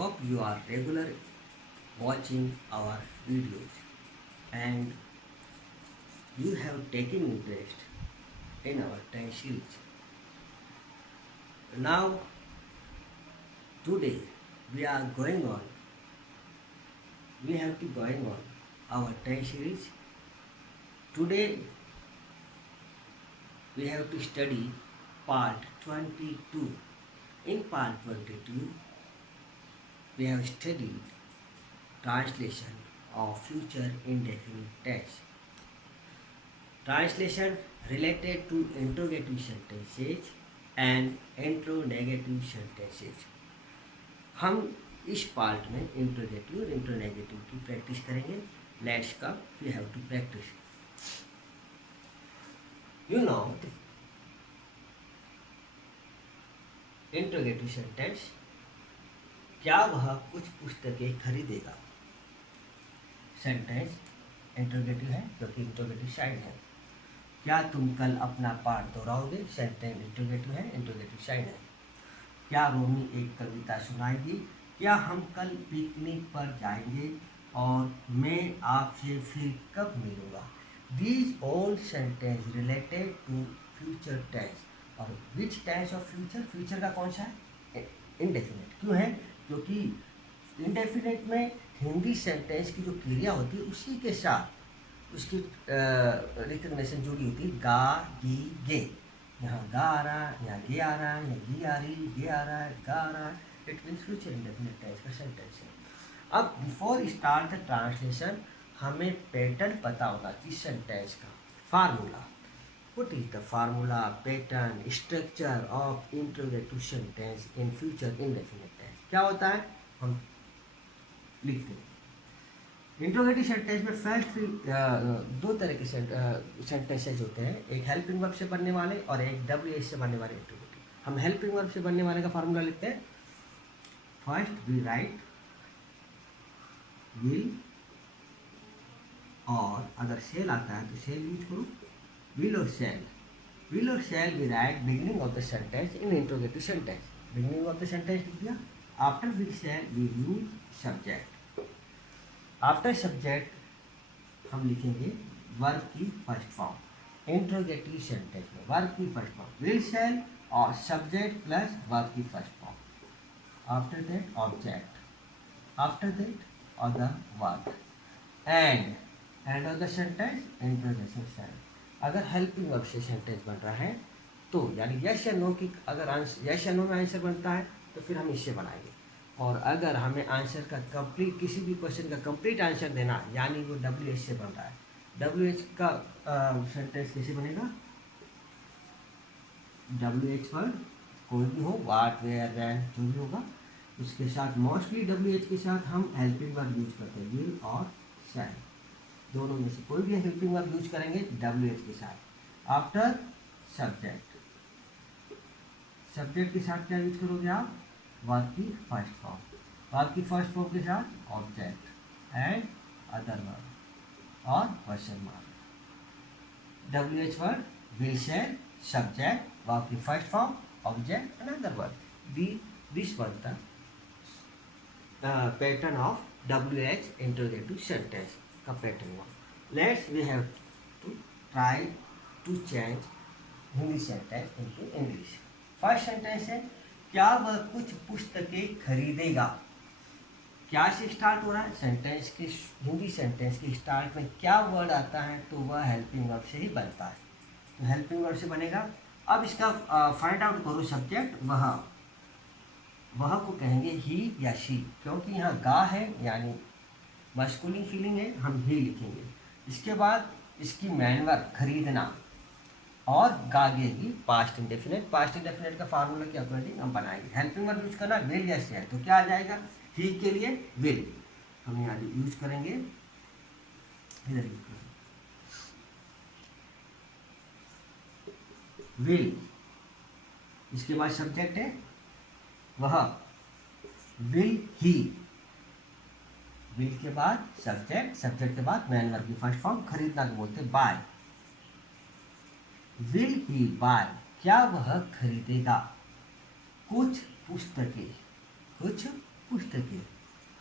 Hope you are regular watching our videos and you have taken interest in our 10 series. Now today we are going on we have to going on our 10 series. Today we have to study part 22. In part 22 we have studied translation of future indefinite tense. Translation related to interrogative sentences and interrogative sentences. हम इस part में interrogative और इंट्रोनेगेटिव की practice करेंगे. Let's come we have to practice. You know interrogative sentence. क्या वह कुछ पुस्तकें खरीदेगा? सेंटेंस इंट्रोगेटिव है क्योंकि इंट्रोगेटिव साइड है. क्या तुम कल अपना पाठ दोहराओगे? सेंटेंस इंट्रोगेटिव है, इंट्रोगेटिव साइड है. क्या रोमी एक कविता सुनाएगी? क्या हम कल पिकनिक पर जाएंगे और मैं आपसे फिर कब मिलूँगा? These all sentence related to future tense. और which tense of future? Future का कौन सा है? इंडेफिनिट. क्यों है? क्योंकि इंडेफिनिट में हिंदी सेंटेंस की जो क्रिया होती है उसी के साथ उसकी रिकग्निशन जुड़ी होती है. गा, गी, गे. यहाँ गा आ रहा है, यहाँ गे आ रहा है, यहाँ गी आ रही, गे आ रहा है, गा आ रहा है. It means future indefinite tense का सेंटेंस है. अब बिफोर स्टार्ट द ट्रांसलेशन हमें पैटर्न पता होगा कि सेंटेंस का formula. What is the formula, pattern, structure of interrogative sentence in future indefinite tense? क्या होता है हम लिखते हैं. इंट्रोगेटिव सेंटेंस में फर्स्ट दो तरह के सेंटेंसेज होते हैं. एक हेल्पिंग वर्ब से बनने वाले और एक WH से बनने वाले इंट्रोगेटिव. हम हेल्पिंग वर्ब से बनने वाले का फार्मूला लिखते हैं. फर्स्ट वी राइट विल, और अगर सेल आता है तो सेल यूज करो. विल और सेल. विल और shall we write beginning of the sentence in interrogative sentence. Beginning of the sentence लिख दिया. After will shall we use subject. After subject हम लिखेंगे वर्ब की फर्स्ट फॉर्म. इंट्रोगेटिव सेंटेंस में verb की first form will shall और subject plus verb की first form. After that object. After that other verb. End of the sentence interrogation cell. अगर helping verb से sentence बन रहा है तो यानी यस या नो की अगर आंसर यस या नो में आंसर बनता है तो फिर हम इससे बनाएंगे. और अगर हमें आंसर का कंप्लीट किसी भी क्वेश्चन का कंप्लीट आंसर देना यानी वो WH से बन रहा है. WH का सेंटेंस कैसे बनेगा? WH वर्ड कोई भी हो, वाट, वेयर, वैन जो भी होगा उसके साथ मोस्टली WH के साथ हम हेल्पिंग वर्ब यूज करते हैं. विल और शैल दोनों में से कोई भी हेल्पिंग वर्ब यूज करेंगे WH के साथ. After subject. सब्जेक्ट के साथ क्या यूज करोगे आप? वर्ब की फर्स्ट फॉर्म. वर्ब की फर्स्ट फॉर्म के साथ ऑब्जेक्ट एंड अदर वर्ब और question mark. WH word will shall subject verb की first form object and other verb. This was the pattern of WH interrogative sentence का pattern हुआ. Let's we have to try to change Hindi sentence into English. First sentence है क्या वह कुछ पुस्तकें खरीदेगा. क्या से स्टार्ट हो रहा है? सेंटेंस के हिंदी सेंटेंस के स्टार्ट में क्या वर्ड आता है तो वह हेल्पिंग वर्ब से ही बनता है. तो हेल्पिंग वर्ब से बनेगा. अब इसका फाइंड आउट करो. सब्जेक्ट वह को कहेंगे ही या शी, क्योंकि यहाँ गा है यानी मस्कुलिन फीलिंग है, हम ही लिखेंगे. इसके बाद इसकी मैन वर्ब खरीदना और गागेगी पास्ट इंडेफिनिट. पास्ट इंडेफिनिट का फार्मूला के अकॉर्डिंग हम बनाएंगे. हेल्पिंग वर्ब यूज करना विल या सेल. तो क्या आ जाएगा? ही के लिए विल हम यहाँ यूज करेंगे. इधर यूज करेंगे विल. इसके बाद सब्जेक्ट है वह. Will he. विल के बाद सब्जेक्ट. सब्जेक्ट के बाद मैन वर्ब की फर्स्ट फॉर्म. खरीदना को बोलते हैं बाय. Will he bye. क्या वह खरीदेगा कुछ पुस्तकें. कुछ पुस्तकें।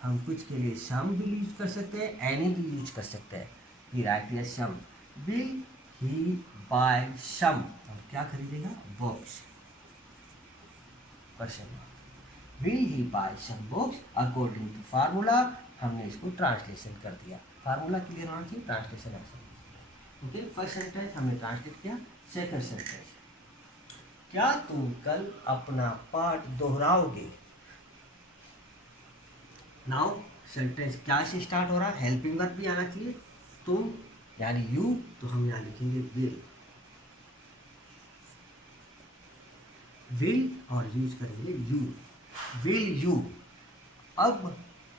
हम कुछ के लिए सम भी यूज कर सकते हैं, एनी भी यूज कर सकते हैं। We write here some, will he buy some, और क्या खरीदेगा, books, question mark. Will he buy some books according to formula, हमने इसको ट्रांसलेशन कर दिया। फार्मूला क्लियर होना चाहिए, ट्रांसलेशन ऐसा। ओके, फर्स्ट सेंटेंस हमने ट्रांसलेट किया। सेकंड सेंटेंस, क्या तुम कल अपना पाठ दोहराओगे। नाउ सेंटेंस क्या से स्टार्ट हो रहा है, हेल्पिंग वर्ब भी आना चाहिए। तुम यानी यू, तो हम यहाँ लिखेंगे विल, विल और यूज करेंगे यू, विल यू। अब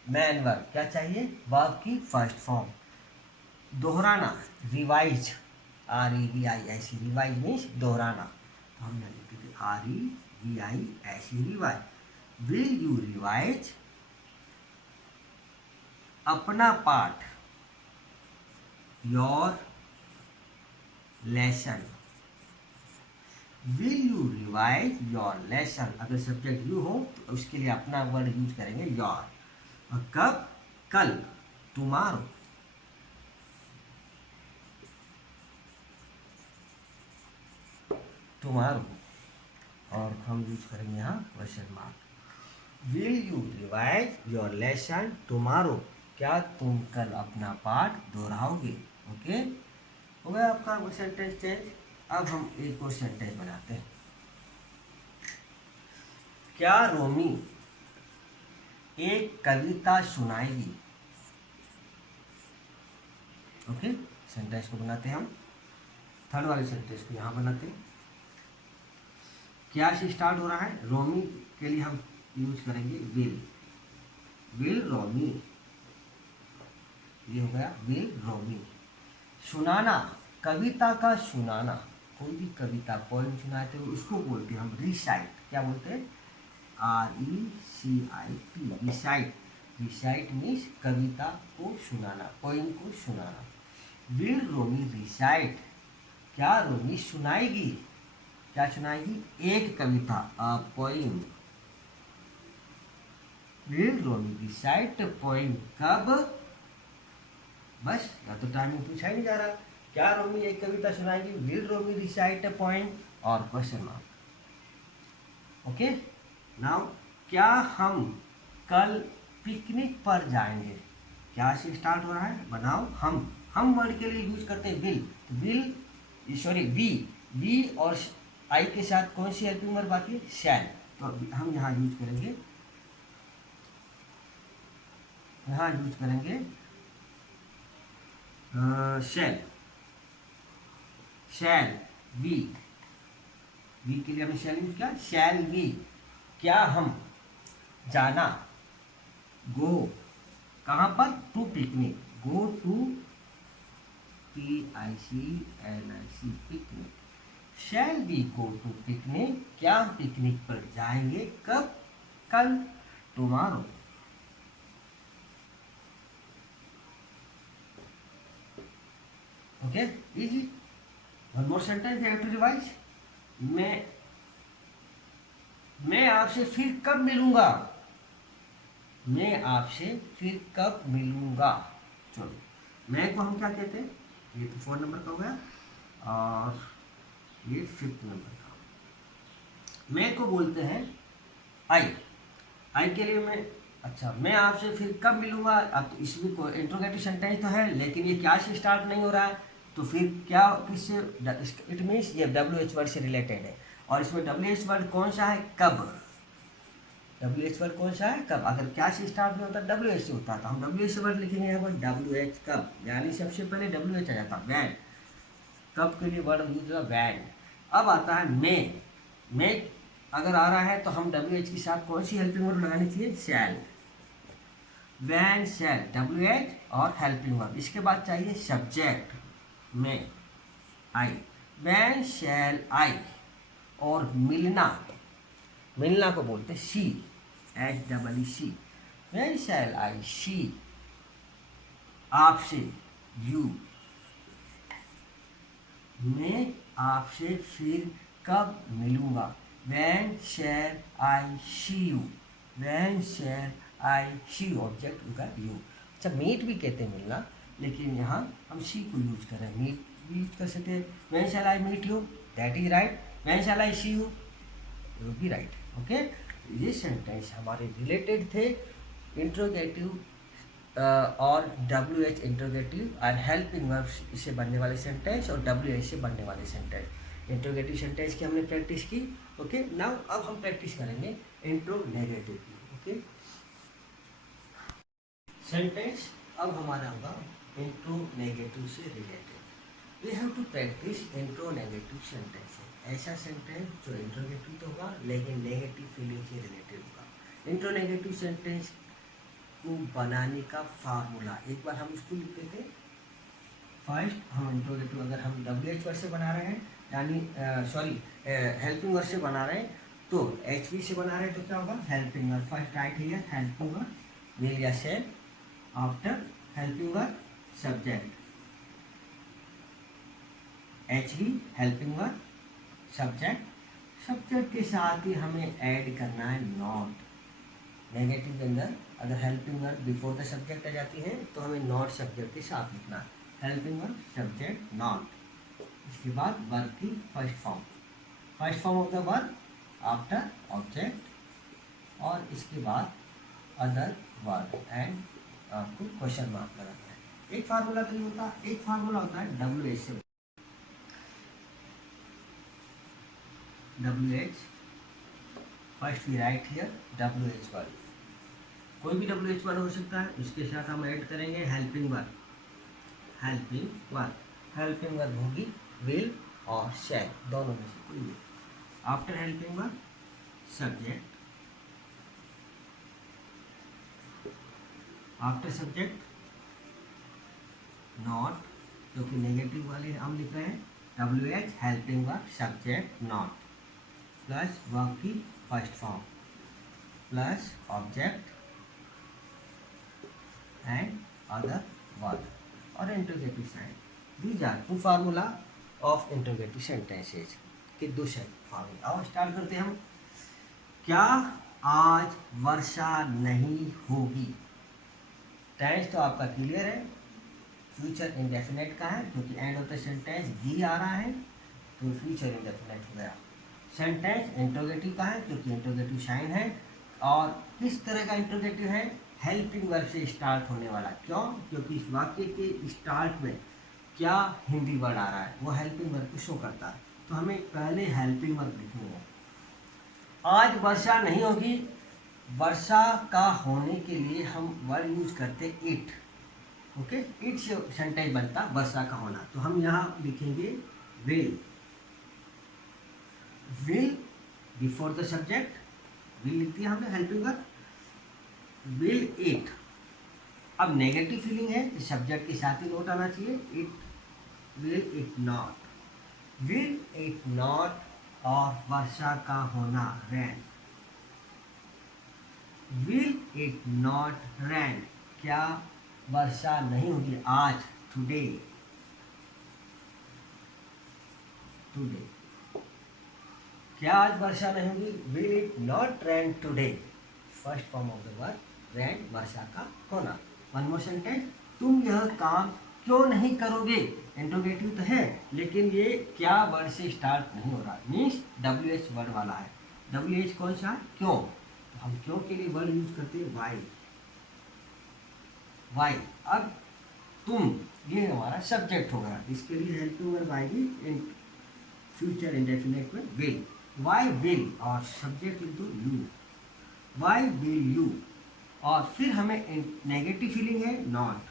मैन वर्ब क्या चाहिए, वर्ब की फर्स्ट फॉर्म, दोहराना, रिवाइज, REVI, रिवाइज मीन्स दोहराना, तो हम यहाँ लिखेंगे REVI, revise. Will you revise अपना पाठ, your lesson. Will you revise your lesson, अगर सब्जेक्ट यू हो तो उसके लिए अपना वर्ड यूज करेंगे योर। और कब, कल, टुमारो। टुमारो, और हम यूज करेंगे यहाँ question mark. Will you revise your lesson tomorrow, क्या तुम कल अपना पाठ दोहराओगे। ओके, हो गया आपका वो सेंटेंस चेंज। अब हम एक और सेंटेंस बनाते हैं। क्या रोमी एक कविता सुनाएगी। ओके, सेंटेंस को बनाते हैं हम। थर्ड वाले सेंटेंस को यहाँ बनाते हैं। क्या से स्टार्ट हो रहा है, रोमी के लिए हम यूज करेंगे विल, विल रोमी, ये हो गया विल रोमी। सुनाना, कविता का सुनाना, कोई भी कविता पोएम सुनाते हो उसको बोलते हैं हम रिसाइट। क्या बोलते हैं, RECIT, रिसाइट। रिसाइट मीन्स कविता को सुनाना, पोएम को सुनाना। विल रोमी रिसाइट, क्या रोमी सुनाएगी, क्या सुनाएगी, एक कविता, a poem. Will Romi recite poem, कब, बस या तो टाइमिंग पूछा ही नहीं जा रहा। क्या रोमी एक कविता सुनाएगी, will Romi recite a poem, और क्वेश्चन मार्क। ओके, नाउ क्या हम कल पिकनिक पर जाएंगे। क्या से स्टार्ट हो रहा है, बनाओ हम वर्ड के लिए यूज करते हैं विल, सॉरी वी और आई के साथ कौन सी हेल्पिंग वर्ब आती है, शैल। तो हम यहाँ यूज करेंगे, शैल वी के लिए हमने शैल यूज किया, शैल वी, क्या हम, जाना, गो, कहाँ पर, to picnic, go to PICNIC, picnic. Shall we go to picnic, क्या हम पिकनिक पर जाएंगे, कब, कल, tomorrow. Okay, easy. One more sentence है टू रिवाइज। मैं आपसे फिर कब मिलूंगा, मैं आपसे फिर कब मिलूंगा। चलो, मैं को हम क्या कहते हैं, ये तो 4 नंबर का हो गया और ये 5th नंबर का। मैं को बोलते हैं आई के लिए मैं, अच्छा, मैं आपसे फिर कब मिलूंगा। अब तो इसमें कोई इंट्रोगेटिव सेंटेंस तो है, लेकिन ये क्या से स्टार्ट नहीं हो रहा है, तो फिर क्या, किससे, इट मीन्स ये WH वर्ड से रिलेटेड है। और इसमें WH वर्ड कौन सा है, कब। WH वर्ड कौन सा है, कब। अगर क्या से स्टार्ट नहीं होता, WH से होता, तो हम WH वर्ड लिखेंगे यहाँ पर WH, कब, यानी सबसे पहले WH आ जाता, वैन। कब के लिए वर्ड यूज होगा वैन। अब आता है मैं अगर आ रहा है तो हम WH के साथ कौन सी हेल्पिंग वर्ब लगानी चाहिए, शैल। वैन, शैल, WH और हेल्पिंग वर्ब। इसके बाद चाहिए सब्जेक्ट, में, आई, वैन शैल आई। और मिलना को बोलते सी, SEE। वैन शैल आई सी, आपसे, यू। मैं आपसे फिर कब मिलूंगा, when shall I see you, when shall I see object you का यू। अच्छा मीट भी कहते हैं मिलना, लेकिन यहाँ हम शी को यूज कर रहे हैं। मीट भी यूज कर सकते हैं, when shall I meet you, that is right, when shall I see you, you भी राइट। ओके, ये सेंटेंस हमारे रिलेटेड थे इंट्रोगेटिव और डब्ल्यू एच इंट्रोगेटिव और हेल्पिंग वर्ब से बनने वाले सेंटेंस और डब्ल्यू एच से बनने वाले सेंटेंस। इंट्रोगेटिव सेंटेंस की हमने प्रैक्टिस की। ओके, नाउ अब हम प्रैक्टिस करेंगे इंट्रोनेगेटिव की। ओके, सेंटेंस अब हमारा होगा इंट्रोनेगेटिव से related. We have to practice interronegative sentence. ऐसा सेंटेंस जो इंट्रोगेटिव तो होगा लेकिन नेगेटिव फीलिंग से रिलेटेड होगा। इंट्रोनेगेटिव सेंटेंस को बनाने का फार्मूला एक बार हम इसको लिख देते हैं। फर्स्ट हम इंट्रोगेटिव अगर हम डब्ल्यू एच वर्ड से बना रहे हैं, यानी सॉरी हेल्पिंग वर्ड से बना रहे हैं, तो एच वी से बना रहे हैं तो क्या होगा, helping word. First write here helping word will या shall, after helping word subject, H V helping word subject, subject के साथ ही हमें ऐड करना है नॉट। नेगेटिव के अंदर अगर helping verb before the subject आ जाती है तो हमें नॉट सब्जेक्ट के साथ लिखना है। हेल्पिंग वर्ब सब्जेक्ट नॉट, इसके बाद वर्ब की first form of the verb after object, और इसके बाद अदर वर्ब एंड आपको क्वेश्चन मार्क लगाना है। एक फार्मूला तो ये होता है, एक फार्मूला होता है डब्ल्यू एच से। W H first we write here W H word, कोई भी डब्ल्यू एच वर्ड हो सकता है, उसके साथ हम ऐड करेंगे हेल्पिंग वर्ब। हेल्पिंग वर्ब होगी विल और शैल, दोनों में से कोई भी। After helping verb subject, after subject not, क्योंकि नेगेटिव वाले हम लिख रहे हैं, W H helping verb subject not, plus verb की first form, plus object and other word और interrogative sign. These are two formula of interrogative sentences के दो फार्मूला। और स्टार्ट करते हैं हम। क्या आज वर्षा नहीं होगी? टेंस तो आपका क्लियर है, फ्यूचर इंडेफिनेट का है क्योंकि एंड ऑफ द सेंटेंस गी आ रहा है तो फ्यूचर इंडेफिनेट हो गया। सेंटेंस इंट्रोगेटिव का है क्योंकि इंट्रोगेटिव साइन है, और किस तरह का इंट्रोगेटिव है, हेल्पिंग वर्ब से स्टार्ट होने वाला। क्यों? क्योंकि इस वाक्य के स्टार्ट में क्या हिंदी वर्ड आ रहा है वो हेल्पिंग वर्ब को शो करता है, तो हमें पहले हेल्पिंग वर्ब लिखनी है। आज वर्षा नहीं होगी, वर्षा का होने के लिए हम वर्ड यूज करते इट। ओके, इट से सेंटेंस बनता वर्षा का होना, तो हम यहाँ लिखेंगे will. Will before the subject, will लिख दिया हमने हेल्पिंग वर्ब, विल इट। अब नेगेटिव फीलिंग है तो सब्जेक्ट के साथ ही नोट आना चाहिए, it will it not, will it not, और वर्षा का होना रैन, विल इट नॉट रैन, क्या वर्षा नहीं होगी आज, टुडे, टुडे, क्या आज वर्षा नहीं होगी, will it not rain today, first form of the verb rain, वर्षा का होना। वन मोर सेंटेंस, तुम यह काम क्यों नहीं करोगे, इंट्रोगेटिव तो है लेकिन ये क्या वर्ड से स्टार्ट नहीं हो रहा, मीन्स डब्ल्यू एच वर्ड वाला है। डब्ल्यू एच कौन सा, क्यों, तो हम क्यों के लिए वर्ड यूज करते हैं वाई। वाई, अब तुम ये हमारा सब्जेक्ट होगा, इसके लिए हेल्पिंग वर्ब आएगी इन फ्यूचर इंडेफिनिट में विल। वाई विल और सब्जेक्ट लिख दो यू, वाई विल यू, और फिर हमें नेगेटिव फीलिंग है not,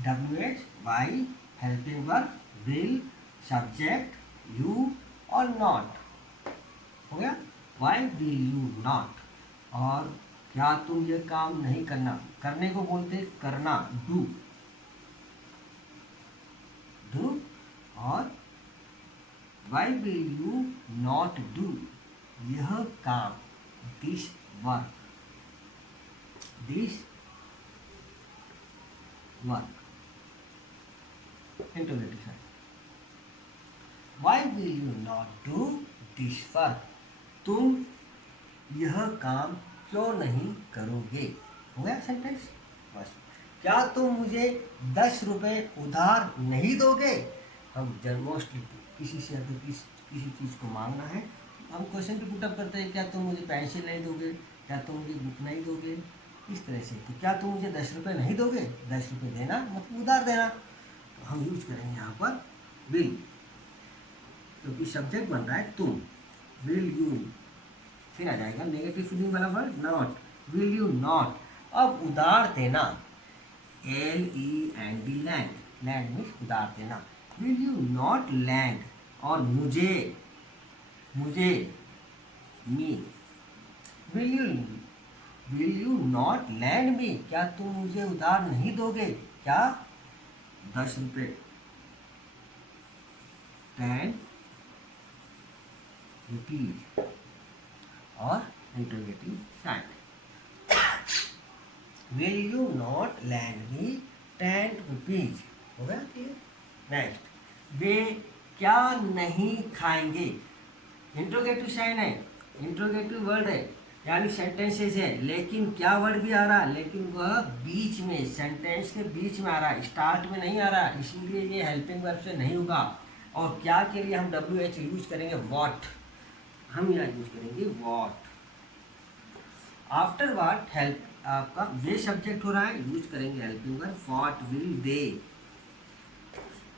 W H why helping verb will subject you और नॉट, हो गया, वाई विल यू नॉट। और क्या तुम ये काम नहीं करना, करने को बोलते करना, डू, डू, और why will you not do यह काम, this work, this work, interrogative sign. Why will you not do this work, तुम यह काम क्यों नहीं करोगे। हो गया सेंटेंस बस। क्या तुम मुझे 10 रुपये उधार नहीं दोगे। हम मोस्टली किसी से अगर किसी चीज़ को मांगना है हम क्वेश्चन पे पुटअप करते हैं, क्या तुम मुझे पेंसिल नहीं दोगे, क्या तुम मुझे बुक नहीं दोगे, इस तरह से। तो क्या तुम मुझे 10 रुपये नहीं दोगे, 10 रुपये देना मतलब उधार देना। तो हम यूज करेंगे यहाँ पर विल, क्योंकि सब्जेक्ट बन रहा है तुम। विल यू, फिर आ जाएगा नेगेटिव फीलिंग वाला word not, will you not. अब उधार देना, LEND लैंड, लैंड मीन्स उधार देना। विल यू नॉट लैंड, और मुझे मी, विल यू नॉट लैंड मी, क्या तुम मुझे उधार नहीं दोगे, क्या 10 रुपये, 10 रुपीज, और interrogative sign. Will you not lend me 10 rupees. हो गया क्लियर। नेक्स्ट, वे क्या नहीं खाएंगे। इंट्रोगेटिव साइन है, इंट्रोगेटिव वर्ड है, यानी सेंटेंसेस है, लेकिन क्या वर्ड भी आ रहा, लेकिन वह बीच में, सेंटेंस के बीच में आ रहा है, स्टार्ट में नहीं आ रहा, इसीलिए ये हेल्पिंग वर्ब से नहीं होगा। और क्या के लिए हम WH यूज करेंगे, वॉट, हम यहाँ यूज करेंगे वॉट। आफ्टर वॉट हेल्प आपका वे सब्जेक्ट हो रहा है, यूज करेंगे helping verb what will they,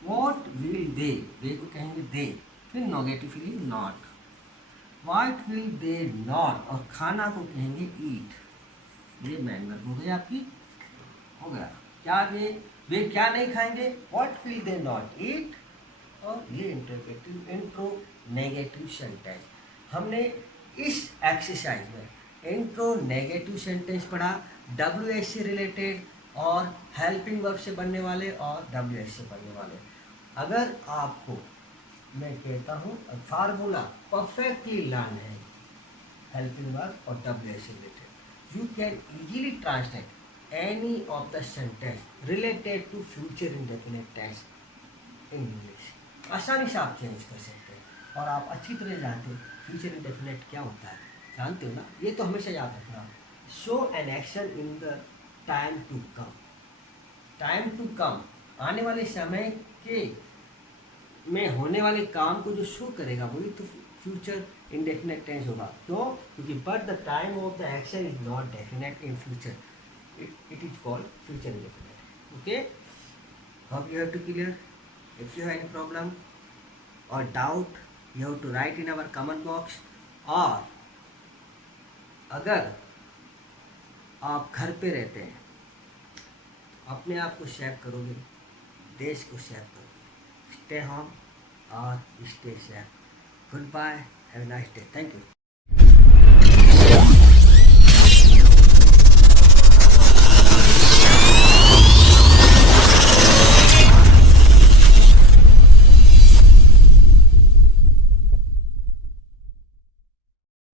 what will they, they को कहेंगे दे, फिर negatively not, what will they not, और खाना को कहेंगे ईट। ये मैन वर्ब हो गई आपकी, हो गया। क्या वे क्या नहीं खाएंगे, what will they not eat, और ये इंटरोगेटिव इंट्रो नेगेटिव सेंटेंस। हमने इस एक्सरसाइज में इंट्रो नेगेटिव सेंटेंस पढ़ा, WH से रिलेटेड और हेल्पिंग वर्ब से बनने वाले और WH से बनने वाले। अगर आपको मैं कहता हूँ फार्मूला परफेक्टली लर्न है हेल्पिंग वर्ब और WH से related, you can easily translate any of the sentence related to future indefinite tense in English. आसानी से आप चेंज कर सकते हैं और आप अच्छी तरह जानते हैं फ्यूचर इंडेफिनिट क्या होता है, जानते हो ना, ये तो हमेशा याद रखना। Show an action in the time to come, time to come आने वाले समय के में होने वाले काम को जो शो करेगा वही तो फ्यूचर इंडेफिनिट टेंस होगा। क्यों, क्योंकि but the time of the action is not definite in future, it is called future indefinite. Okay, hope you have to clear. If you have any problem or doubt, you have to write in our comment box. और अगर आप घर पे रहते हैं अपने आप को सेव करोगे, देश को सेव करोगे। स्टे होम और stay safe. Goodbye, have a nice day, thank you.